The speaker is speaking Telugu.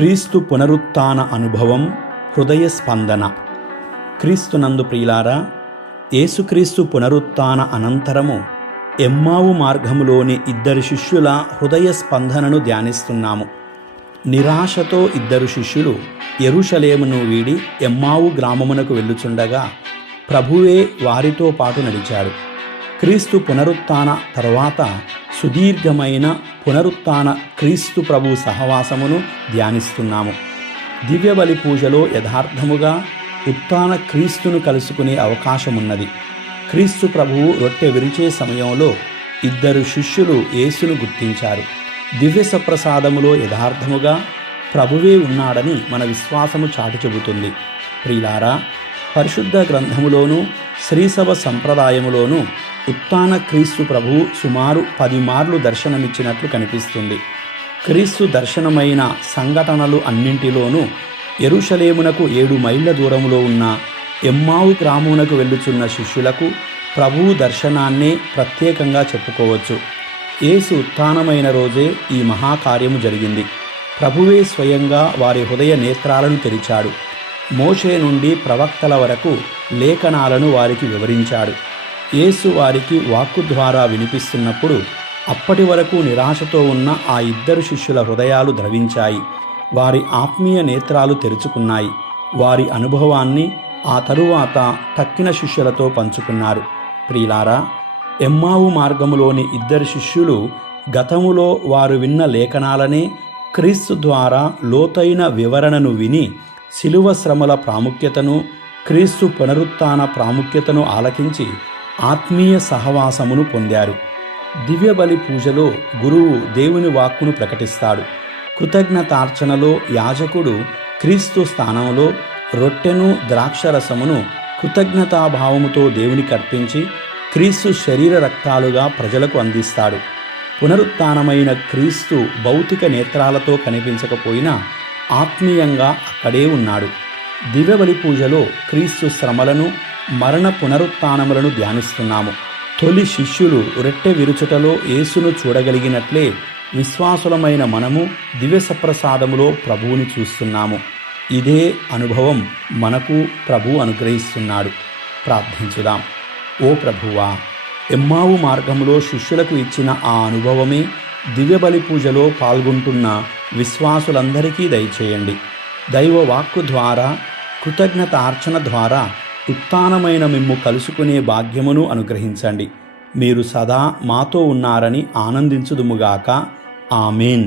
క్రీస్తు పునరుత్థాన అనుభవం, హృదయ స్పందన. క్రీస్తునందు ప్రియులారా, యేసుక్రీస్తు పునరుత్థాన అనంతరము ఎమ్మావు మార్గములోని ఇద్దరు శిష్యుల హృదయ స్పందనను ధ్యానిస్తున్నాము. నిరాశతో ఇద్దరు శిష్యులు యెరూషలేమును వీడి ఎమ్మావు గ్రామమునకు వెళ్ళుచుండగా ప్రభువే వారితో పాటు నడిచాడు. క్రీస్తు పునరుత్థాన తరువాత సుదీర్ఘమైన పునరుత్థాన క్రీస్తు ప్రభు సహవాసమును ధ్యానిస్తున్నాము. దివ్యబలి పూజలో యథార్థముగా ఉత్థాన క్రీస్తును కలుసుకునే అవకాశమున్నది. క్రీస్తు ప్రభువు రొట్టె విరిచే సమయంలో ఇద్దరు శిష్యులు యేసును గుర్తించారు. దివ్య సప్రసాదములో యథార్థముగా ప్రభువే ఉన్నాడని మన విశ్వాసము చాటి చెబుతుంది. ప్రియులారా, పరిశుద్ధ గ్రంథములోను శ్రీసభ సంప్రదాయములోను ఉత్థాన క్రీస్తు ప్రభువు సుమారు 10 మార్లు దర్శనమిచ్చినట్లు కనిపిస్తుంది. క్రీస్తు దర్శనమైన సంఘటనలు అన్నింటిలోనూ యెరూషలేమునకు 7 మైళ్ళ దూరములో ఉన్న ఎమ్మావు గ్రామమునకు వెళ్ళుచున్న శిష్యులకు ప్రభువు దర్శనాన్నే ప్రత్యేకంగా చెప్పుకోవచ్చు. యేసు ఉత్థానమైన రోజే ఈ మహాకార్యము జరిగింది. ప్రభువే స్వయంగా వారి హృదయ నేత్రాలను తెరిచాడు. మోషే నుండి ప్రవక్తల వరకు లేఖనాలను వారికి వివరించాడు. యేసు వారికి వాక్కు ద్వారా వినిపిస్తున్నప్పుడు అప్పటి వరకు నిరాశతో ఉన్న ఆ ఇద్దరు శిష్యుల హృదయాలు ద్రవించాయి. వారి ఆత్మీయ నేత్రాలు తెరుచుకున్నాయి. వారి అనుభవాన్ని ఆ తరువాత తక్కిన శిష్యులతో పంచుకున్నారు. ప్రియులారా, ఎమ్మావు మార్గములోని ఇద్దరు శిష్యులు గతములో వారు విన్న లేఖనాలనే క్రీస్తు ద్వారా లోతైన వివరణను విని శిలువ శ్రమల ప్రాముఖ్యతను, క్రీస్తు పునరుత్థాన ప్రాముఖ్యతను ఆలకించి ఆత్మీయ సహవాసమును పొందారు. దివ్యబలి పూజలో గురువు దేవుని వాక్కును ప్రకటిస్తాడు. కృతజ్ఞతార్చనలో యాజకుడు క్రీస్తు స్థానంలో రొట్టెను ద్రాక్షరసమును కృతజ్ఞతాభావముతో దేవునికి అర్పించి క్రీస్తు శరీర రక్తాలుగా ప్రజలకు అందిస్తాడు. పునరుత్థానమైన క్రీస్తు భౌతిక నేత్రాలతో కనిపించకపోయినా ఆత్మీయంగా అక్కడే ఉన్నాడు. దివ్యబలి పూజలో క్రీస్తు శ్రమలను, మరణ పునరుత్థానములను ధ్యానిస్తున్నాము. తొలి శిష్యులు రొట్టె విరుచుటలో యేసును చూడగలిగినట్లే విశ్వాసులమైన మనము దివ్య సప్రసాదములో ప్రభువుని చూస్తున్నాము. ఇదే అనుభవం మనకు ప్రభువు అనుగ్రహిస్తున్నాడు. ప్రార్థించుదాం. ఓ ప్రభువా, ఎమ్మావు మార్గములో శిష్యులకు ఇచ్చిన ఆ అనుభవమే దివ్యబలి పూజలో పాల్గొంటున్న విశ్వాసులందరికీ దయచేయండి. దైవ వాక్కు ద్వారా, కృతజ్ఞత అర్చన ద్వారా ఉత్థానమైన మిమ్ము కలుసుకునే భాగ్యమును అనుగ్రహించండి. మీరు సదా మాతో ఉన్నారని ఆనందించుదుముగాక. ఆమేన్.